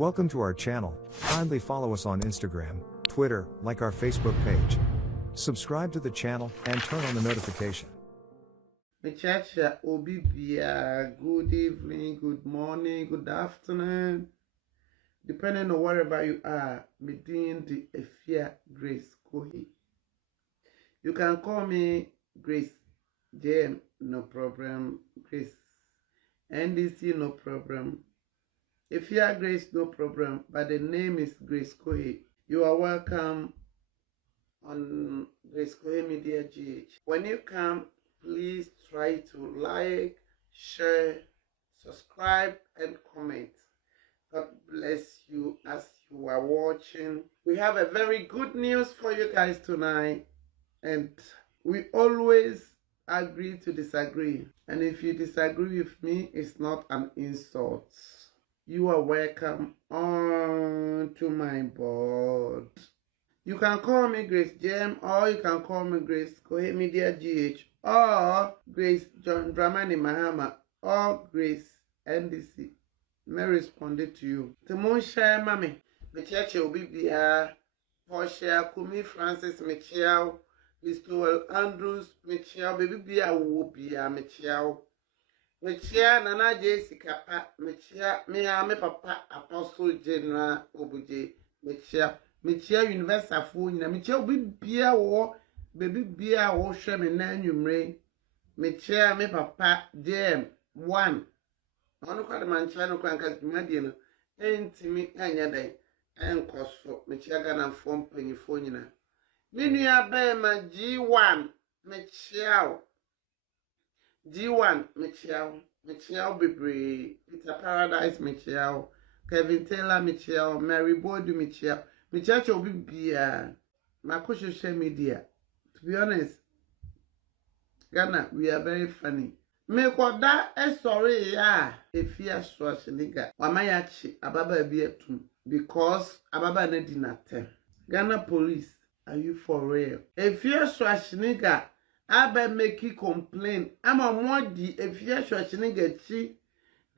Welcome to our channel. Kindly follow us on Instagram, Twitter, like our Facebook page. Subscribe to the channel and turn on the notification. Mechacha Obibia, good evening, good morning, good afternoon. Depending on wherever you are, within the Efia Grace Kohi. You can call me Grace JM, no problem. Grace NDC, no problem. Efia Grace, no problem. But the name is Grace Kohi. You are welcome on Grace Kohi Media GH. When you come, please try to like, share, subscribe, and comment. God bless you as you are watching. We have a very good news for you guys tonight. And we always agree to disagree. And if you disagree with me, it's not an insult. You are welcome on to my board. You can call me Grace Jem, or you can call me Grace Kohi Media GH, or Grace John Dramani Mahama, or Grace NDC. May respond to you. Timon share mami. Mechiache Obibia, Portia Kumi Francis Mechiao, Listowel Andrews Mechiao, Baby Bia Wobia Mechiao. Mechia Nana Jessica Pa Mechia me papa Apostle General Obuje Mechia. Mechia Universal Phone na Mechia Obibia wo Baby Bia wo hwe me na nwumre. Mechia me papa JM 1. Ono kwa de manchia no kwa nka dwumadie no entimi anya dan enkoso mechia Ghana fom panyifo nyina. Minua ba ma G1 mechia G1 mechia bebre Peter Paradise mechia Kevin Taylor mechia Mary Bodu mechia Obibia mako social media. To be honest, Ghana, we are very funny. Me koda sorry ya Efia Schwarzenegger wamayachi ababa bi atum because ababa na di na tem. Ghana police, are you for real? Efia Schwarzenegger aba make complain ama modi Efia Schwarzenegger chi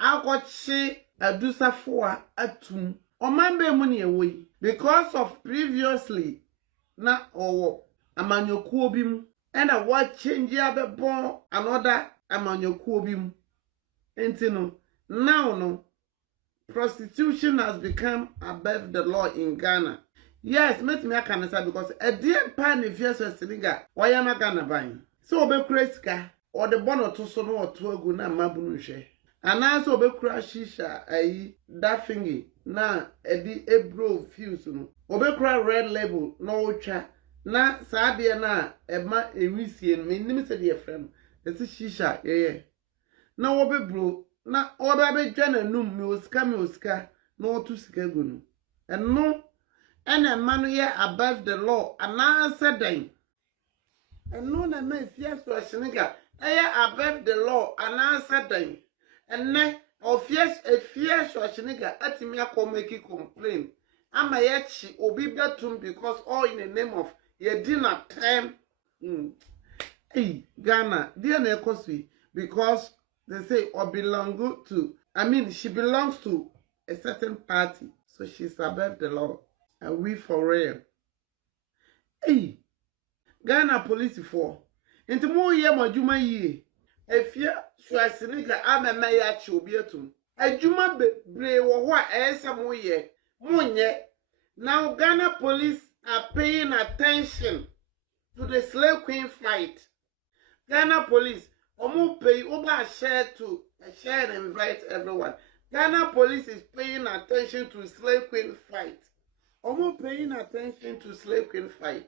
akochi adusafo atum omambe mu ne ewoyi because of previously na owo amanyokuo bi mu and what change abebo another amanyokuo bi mu enti no now no prostitution has become above the law in Ghana. Yes, make me can say because a dear pan if you say Senegal why am I Ghana buying so obekura sika or the bono to so no to agu na mabunu hwe ana so obekura shisha ayi that thingy na edi ebro fuse no obekura red label no otwa na saade na ema ewisie no menim se de frem esi shisha na obebro na obabedwa na num me osika na otu sika gu no eno ena manu ye above the law ana sedan eno na me fia so Schwarzenegger above the law ana sedan enne efia Schwarzenegger atimi akomeki complain ama ye chi obibia tum because all in the name of ye dinner time. Hey, Ghana, dear Nekoswi, because they say or belong to, she belongs to a certain party, so she's above the law. And we for real. Hey, Ghana police for. Into more year, my Juma ye. If you Schwarzenegger, I'm a mayor chobietum. A Juma bre or what else more ye. Munye. Now Ghana police are paying attention to the slave queen fight. Ghana police, omo pay over share and invite everyone. Ghana police is paying attention to slave queen fight. Omo paying attention to slave queen fight.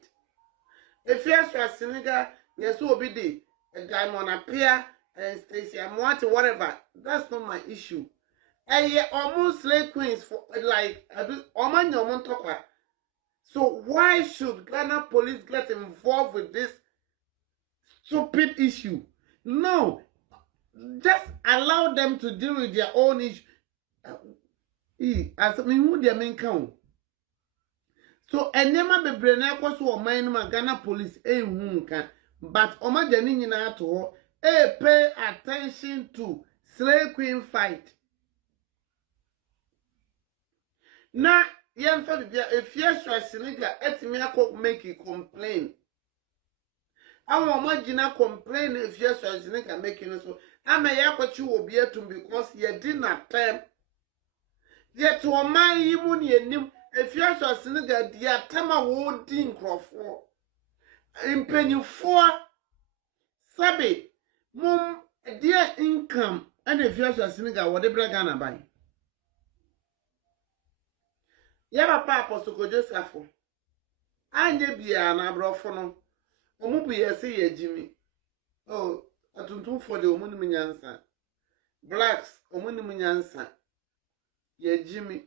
If you Schwarzenegger, yes, will be a guy on appear and Stacey Amwati, whatever. That's not my issue. And yeah, almost slave queens for like Oman Yomon Tokwa. So why should Ghana police get involved with this stupid issue? No, just allow them to deal with their own issue. As me who their main count. So enema bebre na ekwo so o man ma Ghana police nka but o ma jani nyina to pay attention to slave queen fight. na yemfa bibia efie Schwarzenegger etimi akọ make a complain awon mo gina complain efie Schwarzenegger make no so ama yakwachi obi atum because ye di na time ye to man yi mu ne enim efie Schwarzenegger di atama wo di nkrofo impanyufo sabe mum dia income and efie Schwarzenegger wo de brega na ban ya papa Apostle Joseph anye bia na brofo no omu bu yesi ye jimi oh atuntum for the omu ni nyansa blacks omu ni nyansa ye jimi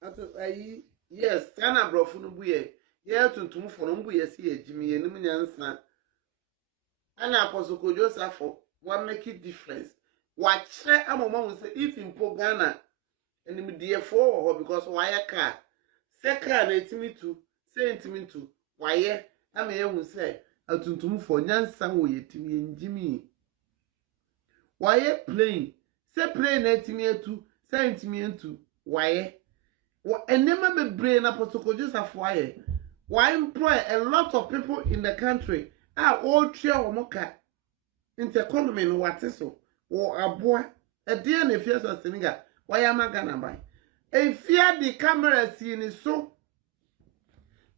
atu ayi yes kana brofo no bu ye atuntum for no bu yesi ye jimi ye ni nyansa ana Apostle Joseph what make it difference watch amoma we say if in Ghana enim die for because why car say car na etimi to say etimi to why ama ehun say atuntum for nyansa wo yetimi njimi why plane say plane na etimi etu say etimi etu why enema be brain Apostle Joseph why employ a lot of people in the country all tria omoka into economy no what so or aboa e dey na efie Schwarzenegger why am Ghana by efie the camera see ni so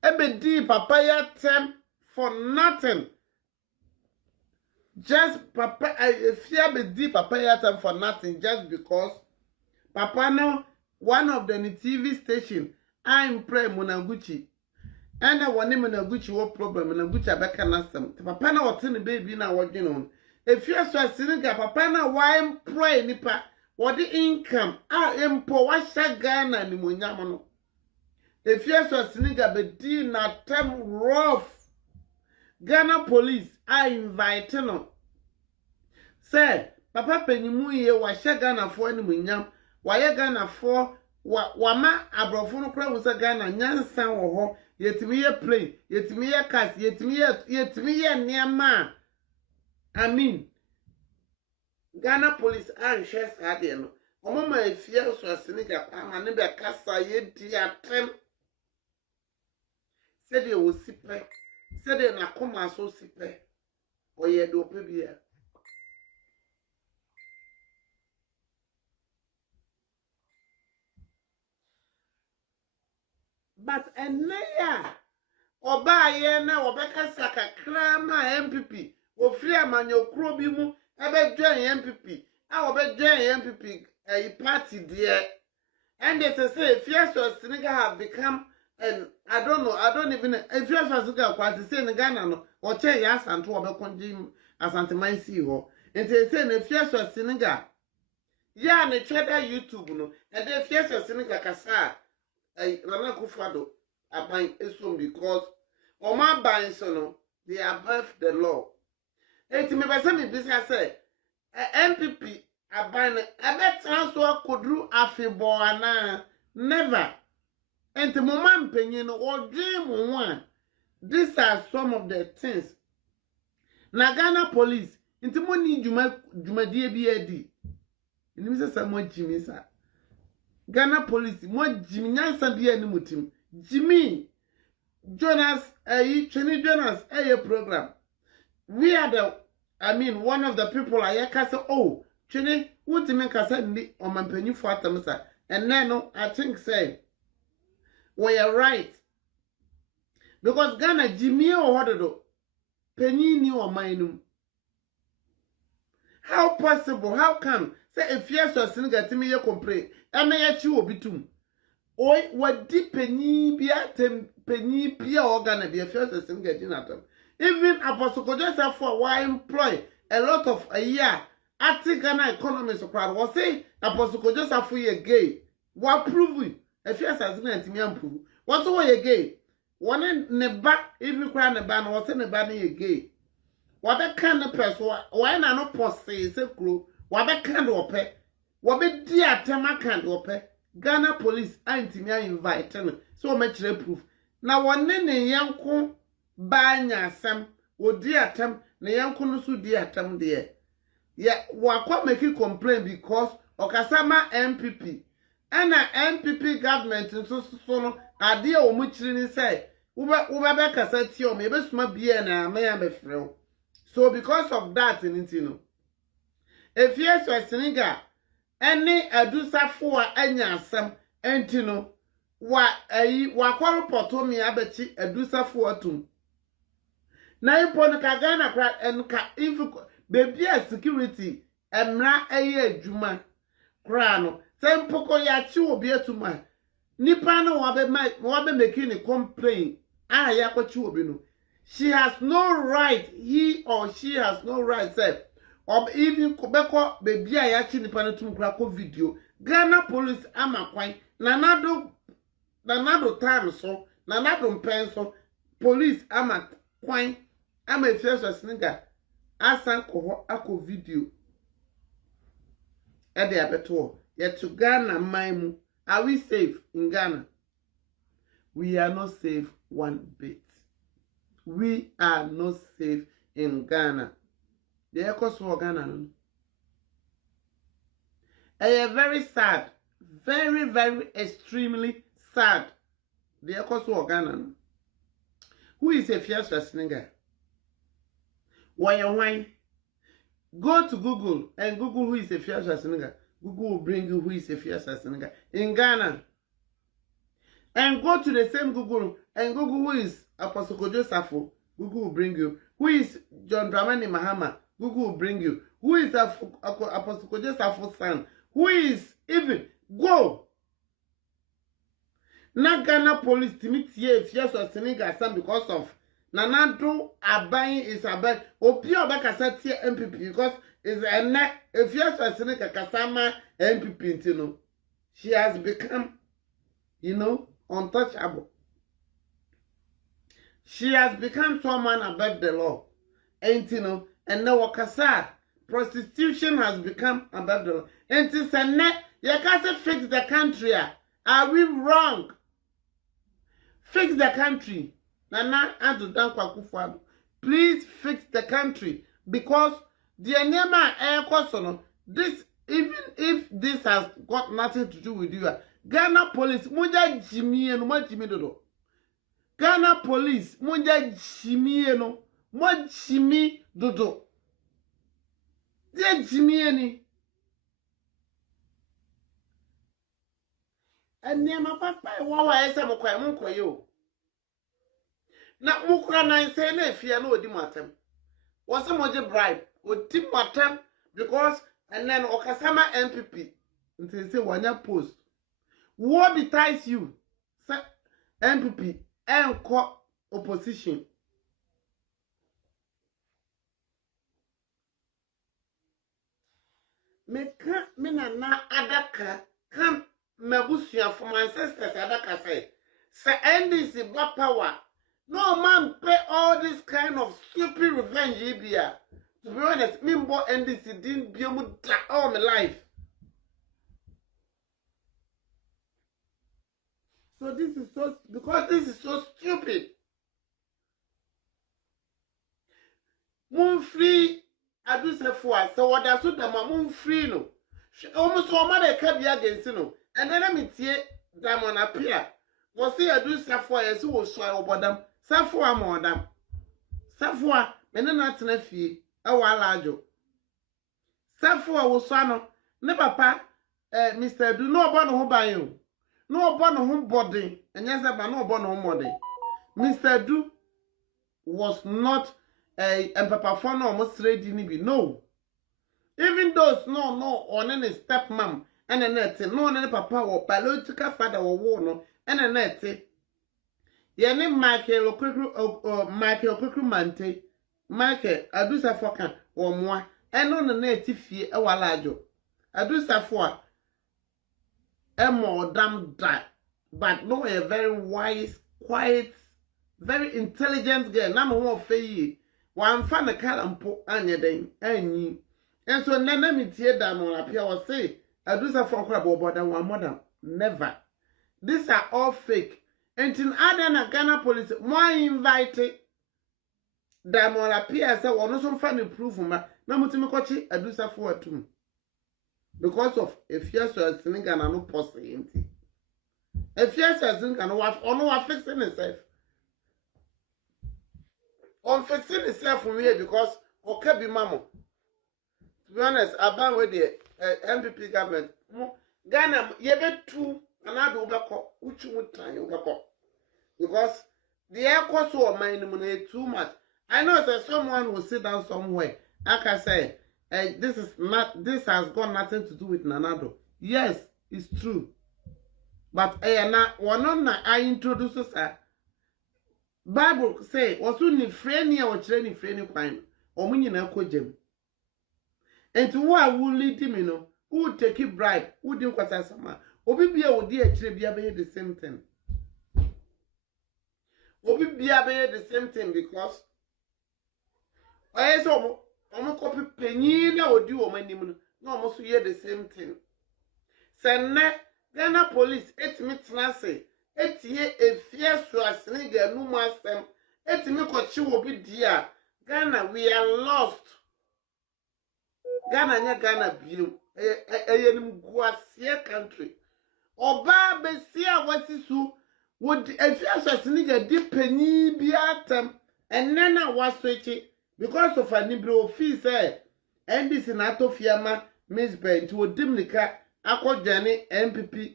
ebe di papaya tem for nothing just papa efie be di papaya tem for nothing just because papa no one of the TV station I'm pray Munaguchi and I want Munaguchi what problem Munaguchi abeka nasem papa na wote ne baby na wodwene on if you Schwarzenegger papa na why pray nipa what the income empo wa Ghana ni monyam no if you Schwarzenegger be di na tem rough Ghana police invite no say papa penimu ye wa Ghana fo ni monyam wa ye Ghana fo wa ma abrofo no kra wo say Ghana nyansan wo ho yetimi ye plane yetimi ye cars yetimi ye niama I mean, Ghana police and shares had no. Omama efie Schwarzenegger ama ne be kasa ye di atem. Said they will sipe. Said they na koma so sipe. Oye do pebia. But enaya oba ye na obeka saka krama MPP. Ofri amanyokro bi mu ebe join MPP obe join MPP party there and they say if Schwarzenegger have become and I don't even if Schwarzenegger kwati say in Ghana no o che ya asanto obekonji asante man si ho and they say if Schwarzenegger ya ne cheda YouTube no and if Schwarzenegger kasa Nana Akufo-Addo aban esom because oma ban so no they are above the law. Eti me pese me bisa say MPP aban ebe transfer kodru afebo ana never enti mo man penyin no odwe mo one these are some of the things na Ghana police enti mo ni dwumadie bi adi ni mi say mo jimi sa Ghana police mo jimi nyansa bi ani mutim Jimmy Jonas Chini Jonas program. We are one of the people I can say, oh, Chini, what do you mean? I said, on my penny for Tamasa. And then I think, say, we are right. Because Ghana, Jimmy or what do penny new or mine. How possible? How come? Say, if yes or sin, get me a complaint, I may at you be too. Oi, what deep penny be at them, penny be organ be a first sin getting at them. Even Apostle Joseph for why employ a lot of a year. I think Ghana economy so proud. Was say Apostle Joseph for a gay. What prove if yes as me prove. What's all a gay? One in the back, if you cry in the ban, what's in the ban a gay? What a kind of person? Why not post say so clue? What a kind of pet? What be dear Tema kind of pet? Ghana police ain't me invite so much proof. Now one name young banya sam wo di atam na yanko no so di atam de ya wa kwa make complain because okasama MPP ana MPP government nso so no ade a omu chiri ni say ube be kasa ti o me be suma bia na me ya be frɛ. So because of that no if yes or Senegal any adusafo a anya asem enti no wa report me abeti adusafo atum na ipo no ka Ghana kra enka if baby security emra eye adwuma kra no sempoko ya chi obi atuma nipa no wa be making a complaint ya kwachi obi no she has no right, he or she has no right say or even beko baby a ya chi nipa no tum kra ko video Ghana police ama kwan nanado time so nanado mpen so police ama kwan ama efieso Senegal asan ko ako video e dey abeto yet to Ghana maimu. Are we safe in Ghana? We are not safe one bit. We are not safe in Ghana. The echoes for Ghana. Very sad. Very, very extremely sad. The echoes for Ghana. Who is a fierce Senegal? Why? Go to Google and Google who is a fierce Senegal. Google will bring you who is a fierce Senegal in Ghana. And go to the same Google and Google who is Apostle Kojo Safo. Google will bring you. Who is John Dramani Mahama? Google will bring you. Who is Apostle Kojo Safo's son? Who is even go? Na Ghana police to meet here if yes or Senegal son because of Nanado Abayin is Abayin. Opio Bakasa here MPP because is a neck if yes or Senegal Kasama MPP you she has become untouchable. She has become someone above the law. And and now Wakasa prostitution has become above the law. And it's a net you can't fix the country. Are we wrong? Fix the country. Nana Adu Dankwa. Please fix the country because the Nema air question this even if this has got nothing to do with you. Ghana police munja jimi eno mo jimi dodo. Ghana police munja jimi eno mo jimi dodo. Dia jimi eni. Eniema papa wawa ese mo kwa mo koyo. Na mukura na nse na efia na odi matem. Wose mo je bribe, odi matem because and then okasama MPP. Nti say wanya post. What betides you? MPP and opposition. Me na adaka come mebusia for my ancestors adaka say NDC black power. No man pay all this kind of stupid revenge here. To be honest, me bo NDC didn't be able to all my life. So this is so because this is so stupid. Moon free adusefo so what da so da moon free no. Almost all my can be against no. And then let me tie diamond appear. Was say adusefo yes wo so obodam. Safo amodam. Safo me na tena fie e wa alajo. Safo wo so no ne papa Mr. Du no obo no ho ban yo. No obo no ho body. Enye se ba no obo no ho body. Mr. Du was not a papa for no almost ready ni bi. No. Even those no on any stepmom and a net no any papa or biological father or war no and a net. Ye name Michael Okukru Mante. Michael adusa fokan or moi and on the native fee a walajo. Adusa for a more damn that, but no a very wise, quiet, very intelligent girl. Number one fee. One fan a calampo anya den any. And so nana me tear down on appear or say adusa for crab or than one mother. Never. These are all fake. And in other Ghana police, more invited. Damon appears, I want some funny proof. Namutimikochi, a do so for 2. because of a fear so as thing and no possibility. A fear so as thing and no fixing itself. On fixing itself from here because okay be mamo. To be honest, about with the MPP government, Ghana yebe two another ubako uchu mutan ubako because the air cost of my money too much. I know that someone will sit down somewhere. Like I say, this has got nothing to do with Nanado. Yes, it's true. But I introduce us. Bible say, also ni friend or training friend fine. Or when you know kojem. And to who will lead him, who take a bribe, who do what I sama. Obi be a dear tribia the same thing. Obi be the same thing because I saw copy penny or do or many no almost hear the same thing. Send Ghana police 8 minutes say 8 year a fierce to a snigger no master 8 minutes what you will be dear. Ghana, we are lost. Ghana view a country. Oba besia what is who would a fierce as nigger dip penny be at them and then I was switching. Because of an Ibro fee, and this in Atofiama, Miss Ben, to a dimnica, Aqua Jenny, MPP,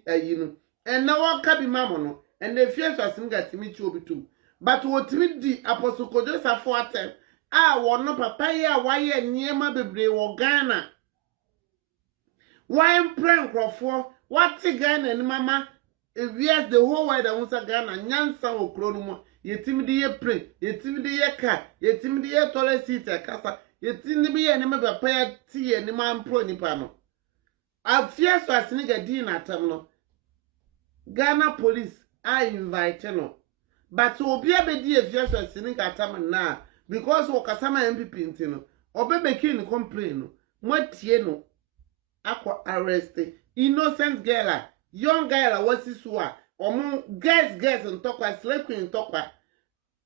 and now I can be mammono, and the fears are singer to meet you too. But what meet the Apostle Codosa for them, I want no papaya, why near my baby or Ghana. Why am prank for what's a Ghana and mamma? If yes, the whole world I want a Ghana, Nyansa or Cronumo. Yetimidi ye pray, yetimidi ye car, yetimidi ye toilet seat a casa, yetimidi ye name of pay tea and man pro nipano. I fear so as nigga dinner terminal. Ghana police, I invite no. But to be a bedi if you're so nigga terminal now, because Wakasama MPP intino, or baby king complain, what tieno, aqua arrested, innocent girl, young girl, what's this one? Or guys and talk like slave queen talk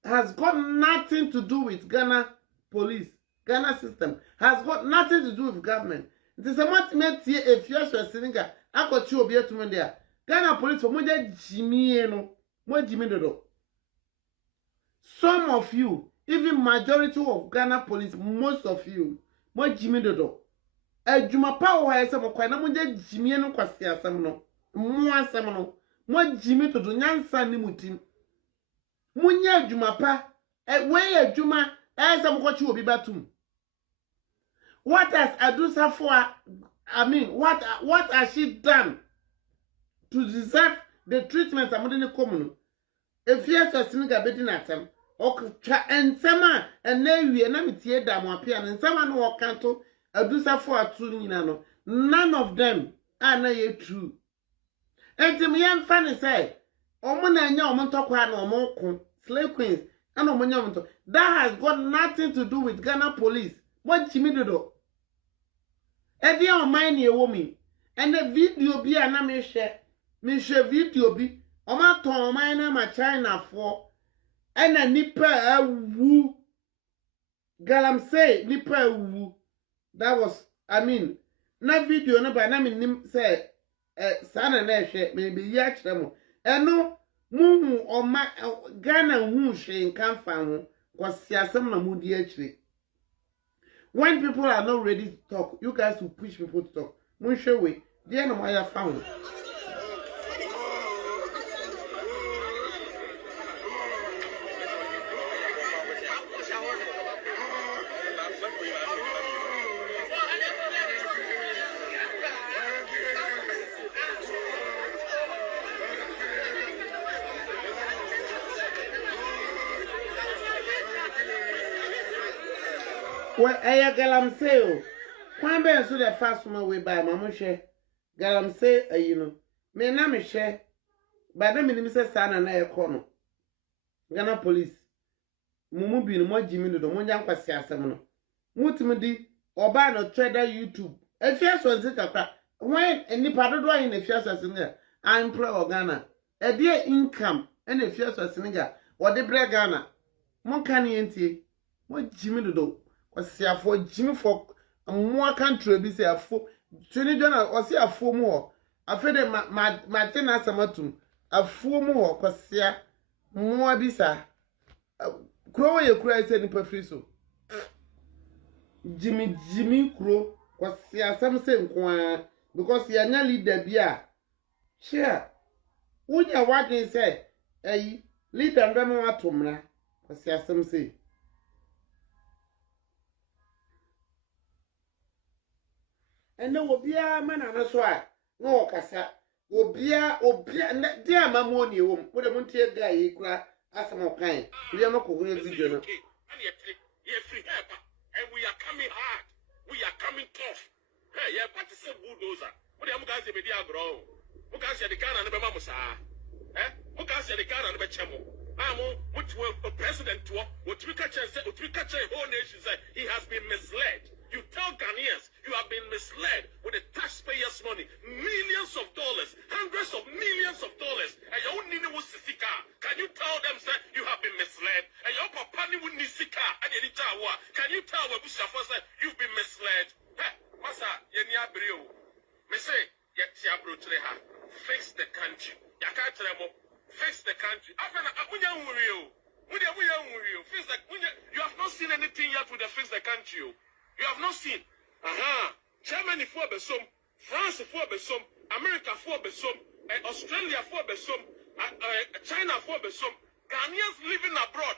has got nothing to do with Ghana police, Ghana system, has got nothing to do with government. It is a much made here if you're a singer. I got you be to me there. Ghana police for more Jimmy no more Jimmy do. Some of you, even majority of Ghana police, most of you, more Jimmy do. Juma power has some of no Jimmy no kwasia some no. More some no. Mo Jimmy to do nyansa ni mutim. Munya adwuma pa. Wey adwuma some what you obi batum. What has Adusa for? I mean, what has she done to deserve the treatment I'm going to come? If you have to sing a bit in atom, or and some and then we are not here that one piano and someone who can't Adusa for a true none of them are not true. And to me, I'm funny say, Oman and your talk no more slave queens, and Oman that has got nothing to do with Ghana police. What Jimmy do? And they are mine a woman, and the video be an amisha, Misha video be, Oma Tom, mine, my China for, and a nipper woo. Galam say, nipper woo. That was, I mean, no video, no, but I mean, say. Sana neshe maybe yach them and no muhu or my Ghana who she can find was siasam na mudi actually. When people are not ready to talk, you guys will push people to talk. Munshe way, dear no my found. Well, I galam say, when be so the fast one way by Mamushe, galam say, me na me share, but then me say sana na e kono. Ghana police, mumu bi no mo Jimmy do mo nyan kwase asem no. Mutimi di oba no trader YouTube. E fia so nzi kakra. When nipa dodo ayin e fia so asem I employ Ghana. E dey income and e fia so asem ga. Wo de bre Ghana. Mo kan yentie. Mo Jimmy do. Siafo Jimmy for more country be siafo Trini Jonah or see a full more. I feel that my ten as a matum, a full more, Cosia, more bisa. Crow, you cry, said in Perfriso. Jimmy Crow was here some same because you are nearly the beer. Share. Would you what they say? Eh, lead and Rama Tumra, was here some say. And no will be a man and a swag. No, Cassa. Obia, dear Mamoni, what a Montier guy, he cry, as a more kind. We are not going to video. And we are coming hard. We are coming tough. Hey, yeah, but it's a bulldozer. What do you guys say? Grow. Who can say the car and the Mamusa? Eh? Who can say the car and the Chemo? Which will a president to what we catch a whole nation say he has been misled. You tell Ghanaians you have been misled with the taxpayers' money, millions of dollars, hundreds of millions of dollars, and you only know what's the car. Can you tell them, sir, you have been misled? And your papa wouldn't need the car. And you tell what? Can you tell what you've been misled? Hey, Masa, Yenya Brio. Me say, Yetiabro Treha, fix the country. Yakatremo, fix the country. You have not seen anything yet with the fix the country. You have not seen. Germany for Besom, France for Besom, America for Besom, Australia for Besom, China for Besom. Ghanaians living abroad.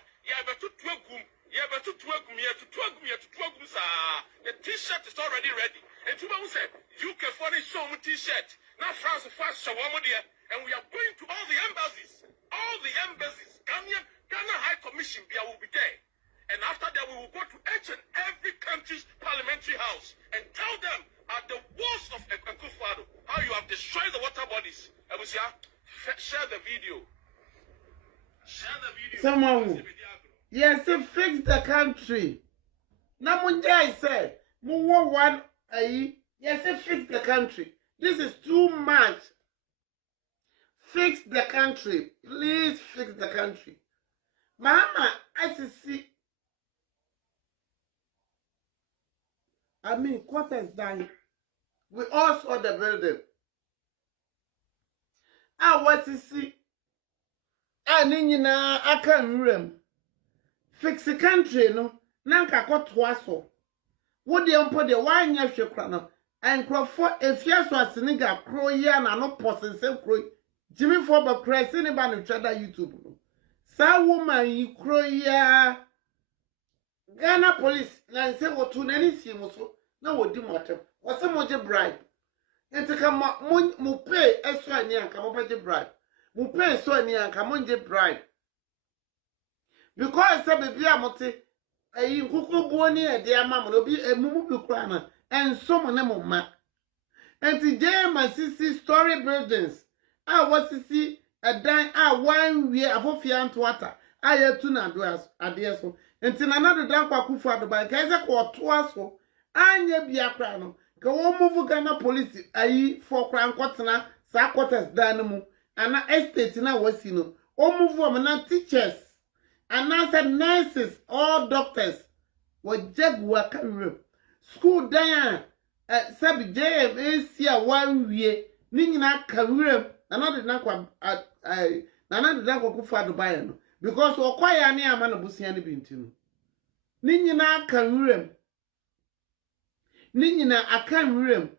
The t-shirt is already ready. And tomorrow said, UK for the show t-shirt. Now France first show and we are going to all the embassies. All the embassies. Ghana High Commission will be there. And after that, we will go to each and every country's parliamentary house and tell them at the walls of Ekufado how you have destroyed the water bodies. And we say, share the video. Share the video. Someone, yes, fix the country. Now, Munjai said, Muwa one, yes, fix the country. This is too much. Fix the country. Please fix the country. Mama, I see. I mean, quarters done. We all saw the building. What to see? I can't remember. Fix the country, no? Nanka got twasso. What the put the wine year crano? And Crawford, if yes was a nigga, crow yan and no person, same crow. Jimmy Forber Christ, anybody each other YouTube. Sa woman, you crow ya. Ghana police, like say what to any sim also. No, what do matter? What's a moja bribe? And to come mo pay extra near come up at bribe. Mo pay so near come on the bribe. Because the baby amote a kuku boni a dear mamma will be a movie crana and so many ma. And today my sister story buildings. I was to see a dime 1 year above fiant water. I had 2 address at the so. And till another damn quaku for the bank, I said, or twice. Anya biakrano ka wo move Ghana police ayi for kran kwotena sa quarters danamu ana estate na wasi no o move am na teachers ana say nurses all doctors wo jagwa kanwe school dan sabi JM Asia 1 wie ni nyina kanwe ana de na kwa na de na kwa kufa Dubai no because wo kwaya ne ama na busia ne bintinu ni nyina kanwe Nina akan rem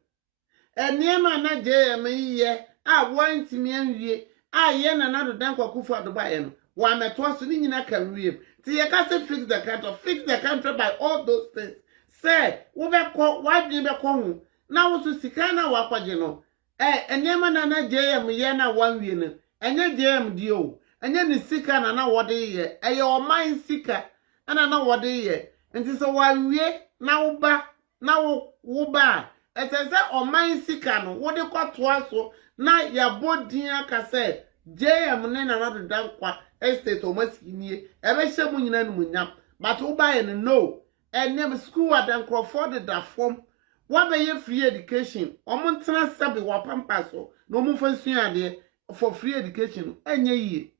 enema na JM ye a wantimi anwie a ye na na dodan kwakufu adobaye no wa meto so ni nyina kan rem ti ye ka say fix the country by all those things say wo be ko wadwe be ko hu na wo so sika na wakwaje no enema na JM ye na wanwie no enye JM di o enye ni sika na wode ye eye o man sika na wode ye nti so wanwie na wo ba na wo ba etese o man sika no wo de kwatoa so na ya bodin aka say JM ne na do dan kwa estate o masinie e be hye mu nyina no munyam but wo ba ye no enem school adan Crawford da form wa be ye free education o mo ntena sabe wa pampa so no mo fa suade for free education enye yi.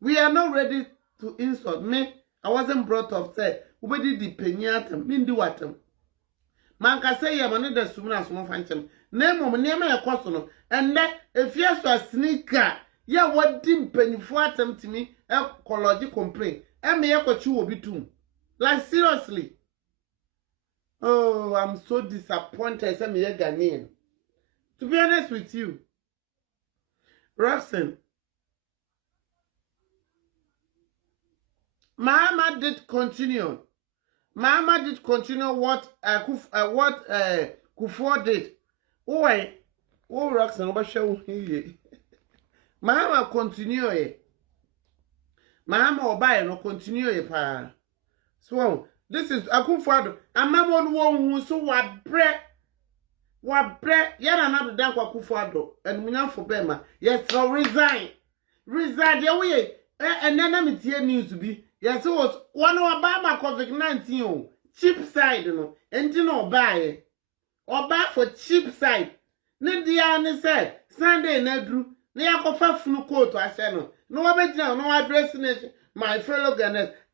We are not ready to insult me. I wasn't brought up say ubedi di penyatam mindi watam. manka say ye money da sumuna so fanchem na emom ne ma yekoso no enne efia so sneaker ye wodi mpanyifo atemtimi ecology complain me yekochi obi tum like seriously. Oh, I'm so disappointed say me ye Ghanaian. To be honest with you, Roxanne, Mahama did continue. Mahama did continue what Kufuor did. Oh, Roxanne, what shall we? Mahama continue eh. Mahama Obaye no continue pa. So this is Akufo-Addo. Amamon won so wa bre yana na do dan kwa Akufo-Addo and munya for bema. Yes, so resign the way and then me tie news be. Yes, it was one of Obama COVID-19 cheap side no. Enti no Oba for cheap side. Ne dia ne said Sunday na dru na yakofa funu coat ahye no. No abegina no addressing it. My fellow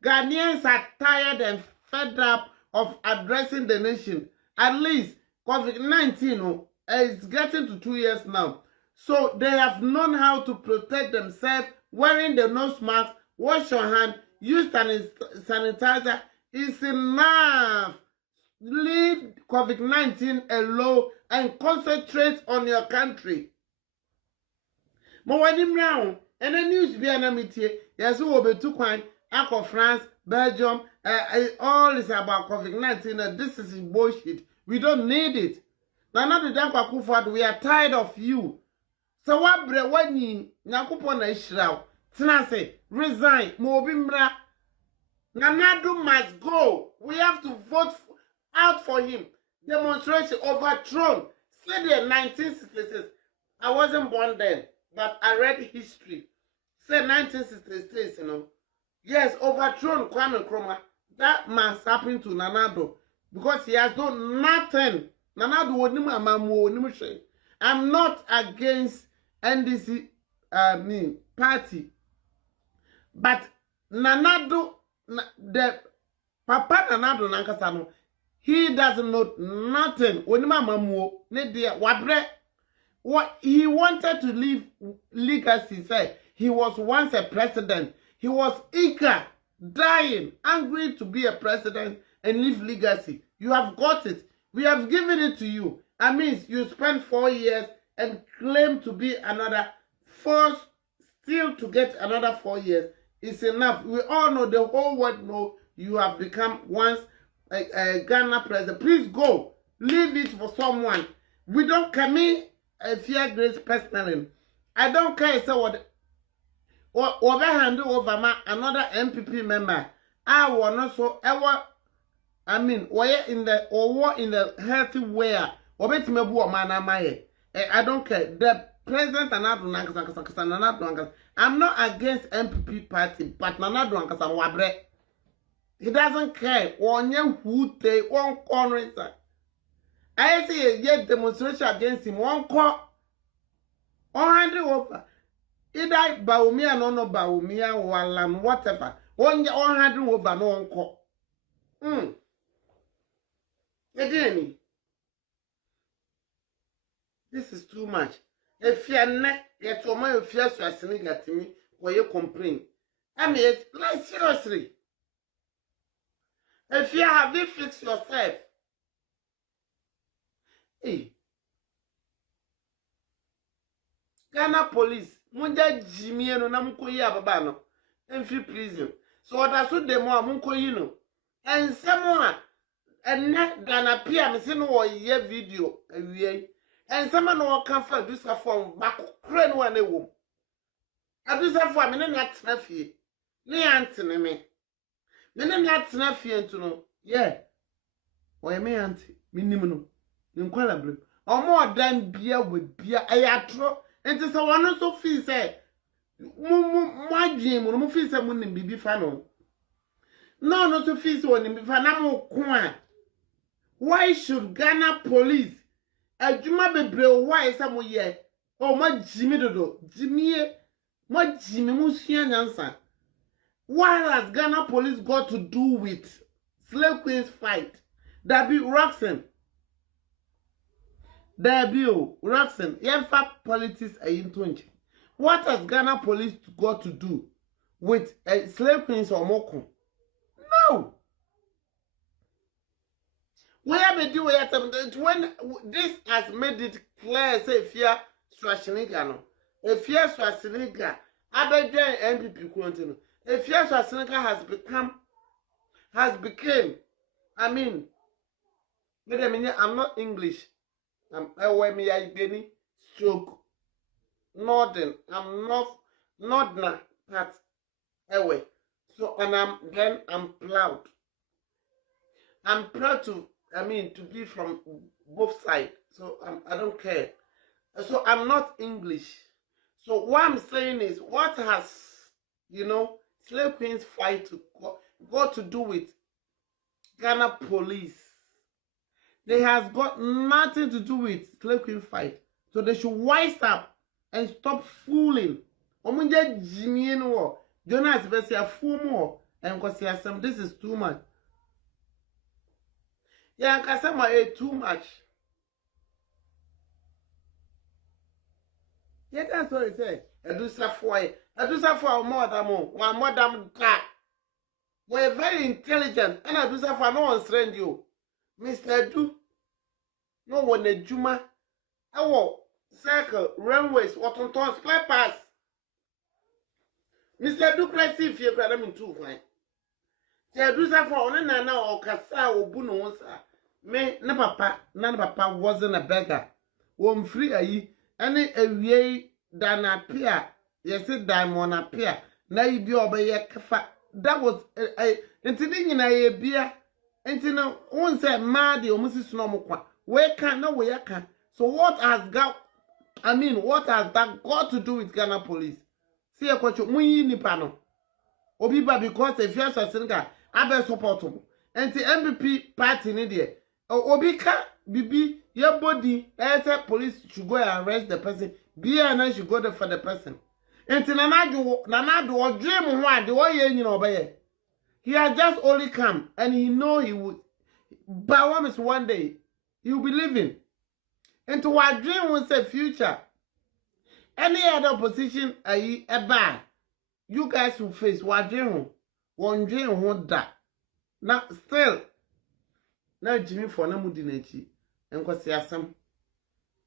Ghanaians are tired and fed up of addressing the nation. At least COVID-19 is getting to 2 years now. So they have known how to protect themselves, wearing the nose mask, wash your hand, use sanitizer. It's enough. Leave COVID-19 alone and concentrate on your country. Mawani Brown, and the news be an amity. Yes, we will be too quiet. Ako France, Belgium, all is about COVID-19. This is bullshit. We don't need it. Now, not the damn Akufo-Addo, we are tired of you. So what bre when you Nakupon Israel, Tinase, resign, Mobimbra, Nanado must go. We have to vote out for him. Demonstration overthrown. Say the 1966. I wasn't born then, but I read history. Say 1966, you know. Yes, overthrown Kwame Nkrumah. That must happen to Nanado because he has done nothing. Nanado wonimu amamu wonimu she. I'm not against NDC party, but Nanado the Papa Nanado nankasano he doesn't know nothing. Wonimu amamu ne dia wabre. What he wanted to leave legacy. Say he was once a president. He was eager, dying, angry to be a president and leave legacy. You have got it. We have given it to you. That means you spent 4 years and claim to be another 4, still to get another 4 years. It's enough. We all know, the whole world know you have become once a Ghana president. Please go. Leave it for someone. We don't come in fear grace personally. I don't care so what over hand over ma another MPP member. I want so ever. I mean, where in the healthy way. I don't care. The president I'm not against MPP party, but Nanado he doesn't care. One corner. I see a demonstration against him. One call. 100 over. Either Baumia no Baumia or Alam, whatever. 100 over no one call. Again, this is too much. If you're not, yet for my fears to assign that to me, where you complain. I mean, like seriously. If you have it fixed yourself. Hey. Ghana police, Munda Jimmy no Namkoya Babano, and free prison. So that's what the more Munkoyino. And someone, and not Ghana Pia, missing or year video, and someone will come for this form back, crane one a womb. I do that for a minute, not snaffy. Nay, Anthony, me. Minute not snaffy to know. Yeah. Why, me, auntie, minimum, incredible. Or more than beer with beer, I throw. And to someone also feel say, my dream, no feel someone in Bibi Fano. No, not to feel so in Bifanamo Kwan. Why should Ghana police a Juma be bro? Why someone yet? Oh, my Jimmy Dodo, Jimmy, what Jimmy Musian answer? What has Ghana police got to do with Slave Queen's fight? That be Roxanne. Debut, Roxanne, Yenfa politics a intunch. What has Ghana police got to do with slave queens or Moko? No. Where be do when this has made it clear, say fear Swashiniga no. If fear Swashiniga, Abedja MPP continue. If fear Swashiniga became, I mean, I'm not English. I'm Ewemi stroke Northern. I'm not but anyway. So and I'm proud. I'm proud to be from both sides. So I don't care. So I'm not English. So what I'm saying is, what has slave queens fight to got to do with Ghana police? They has got nothing to do with slave queen fight. So they should wise up and stop fooling. Omunja Jimien war. Jonas Bessia fool more. And because this is too much. Yeah, Kasama too much. Yeah, that's what it said. Edusa for more than one more than that. We're very intelligent. And Edusa for no one strained you. Mr. Du, no one a Juma. Our circle, runways, what on toss, pass. Mr. Du, crazy if you're grabbing too fine. Say, do that for only now or Cassa or Bunosa. Me, no papa wasn't a beggar. One free a ye, any a way than appear. Yes, it diamond appear. Now you be obey a cafa. That was a intending in a beer. And you know, one said, Maddy or Mrs. Normal. Where can no way I can. So what has that got to do with Ghana police? See a question, Muni Nipano. Obiba because if you're a singer, I be supportable. And the MPP party in India. Obika, Bibi, your body, as a police should go and arrest the person. Be and should go there for the person. And the Nanadu or dream one, the way you know by it. He had just only come and he know he would. But one day, he will be living. And to our dream was a future. Any other position a bad. You guys will face what dream won't die. Now still, now Jimmy for Namudinachi and Kwasiasam.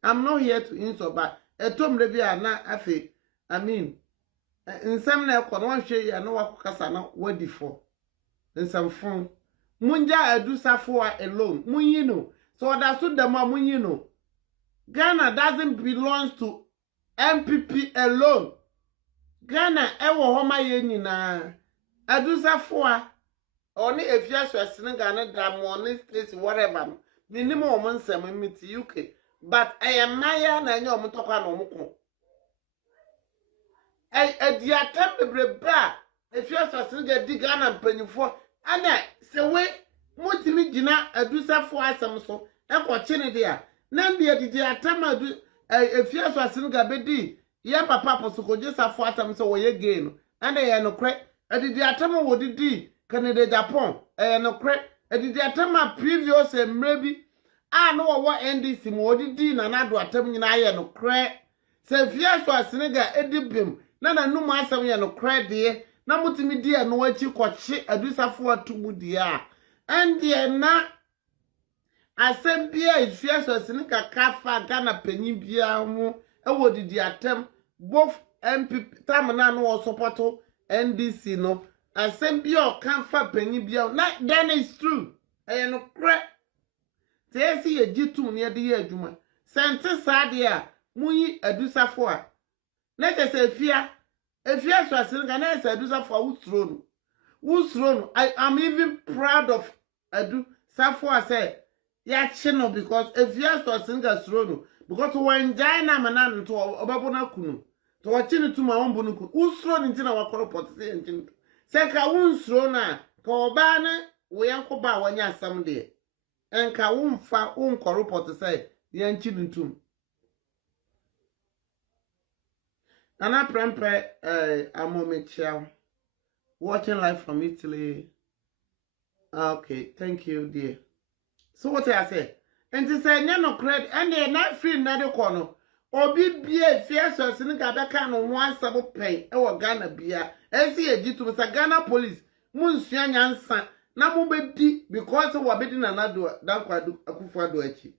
I'm not here to insult, but a Tom Revia not afe. In some now, one share I know what Casana word before. In some phone. Munja Edusa for alone. Munyino. So that's what the Munyino. Ghana doesn't belong to MPP alone. Ghana ewo homa yenyi na Edusa for only if you are seeing Ghana dam on this whatever. Minimum one sem meet UK. But I am Maya na nyo mutokwa no muko. Di attempt bra if you are seeing the Ghana penifo ana se we mutimi gina Edusa for asem so e ko chine dia na dia di attempt if you are seeing Gabedi ya papa posukoje safo atam so woye gain and e no kre edidi atama wodidi Canada Japan e no kre edidi atama previous emrebi no wo NDC mo wodidi na nado atam nyina ye no kre se fia so asenega edibim na num asam ye no kre de na mutimi di e no achi kwache adusafo atubu dia and ye na asem bia ifia so asenega kafa Ghana panyin bia ho e wodidi atam both MPP tamana no support NDC no assembly or canfa penny bia na then is true e no kre te si ye jitum ne de ye adwuma sente saade a munyi adusafo a na te se efia so asin ga na se adusafo usro no I am even proud of adusafo a say ya chino because efia so asin ga sro no because when China manan to obabona kunu to wachini tuma wombo nuku usro ntina wakoro potse ntin se ka unsro na ka oba na we yankoba wanya asam de enka wumfa unkoro potse yanchi ntum ana prempre amomechiao watching live from Italy. Okay, thank you dear. So what I say Nti sɛ nya no credit ɛne na free na de kɔ no obi bia fie so sene ka bɛka no ho asɛm pɛn ɛwɔ Ghana bia ɛsi egitum sa Ghana police munsua nyansa na mo bedi because wo bedi na do dankwa Akufo-Addo achi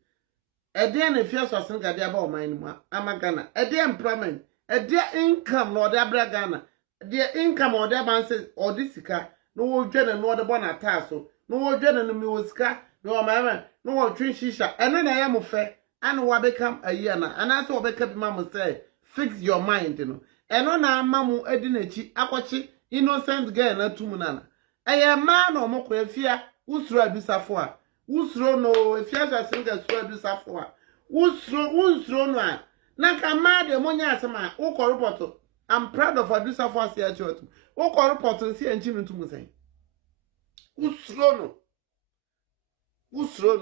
ɛde na fie so sene ka de aba o man ni mu ama Ghana ɛde employment ɛde income no de abra Ghana de income o de ban se o de sika no wo dwa na no de bɔ na taa so no wo dwa na no mi wo sika no mama no wo twi shisha ene na ya mo fe and wa become a year na and also become mama say fix your mind no eno na amamu edi na chi akwachi innocent girl na tumu na eye ma na omo kwa afia usuro adusafo a usuro no afia so singa usuro adusafo a usuro no a na ka ma de monya asema ukọ report I'm proud of adusafo asia chotu ukọ report nsi enchi no tumu sen usuro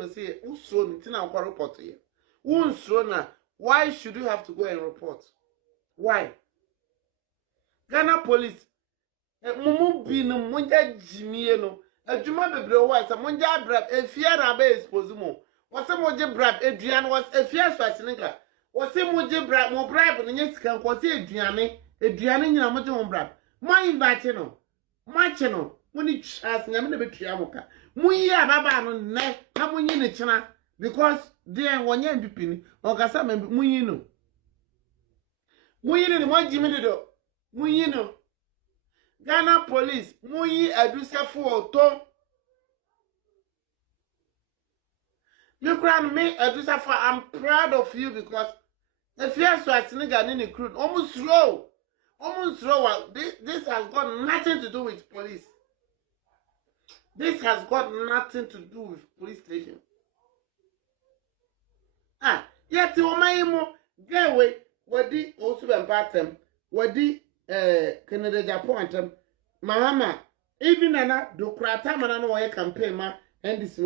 no see usuro no tina ukọ report here. Why should you have to go and report? Why? Ghana police, mumu bi no munja jimiye no. Adwuma bebre wa sa munja brab efia na ba expose mo. Wose moje brab eduan was efia so asinka. Wose moje brab mo bribe no nye sika nko se eduane nyina moje mo brab. Mo invite no. Match no. Muni chance nyame na betua mo ka. Munyi ababa no ne na munyi ne chena because there wonye mbipini okasa munyi no ni mo jimi do munyi no Ghana police munyi adusafo oto you can me adusafo I'm proud of you because if you are so asiniga ni crew almost slow this has got nothing to do with police. This has got nothing to do with police station. Yet o mayimo gewe wadi osuben patem wadi Canada Japan antem mahama even na dokrata mana no woye campaign ma ndisi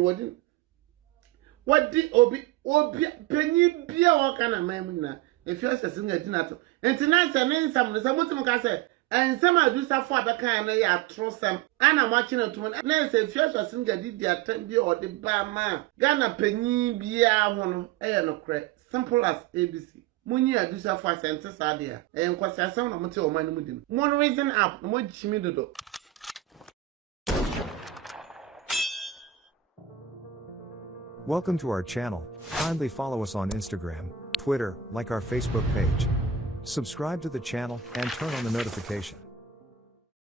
wadi obi penyi bia wo kana mamu na efi osese nga dinato entina se ne nsam no se mutum ka se ensam adusafo abeka na ya trosam ana machi na tum na se efi osese nga didi atam bia ode ba ma Ghana penyi bia ho no eye no kre simple as ABC munyi adusafo asente sadia enkwasi asem na mote o man mu dim mo reason up mo jimi dodo. Welcome to our channel. Kindly follow us on Instagram, Twitter, like our Facebook page. Subscribe to the channel and turn on the notification.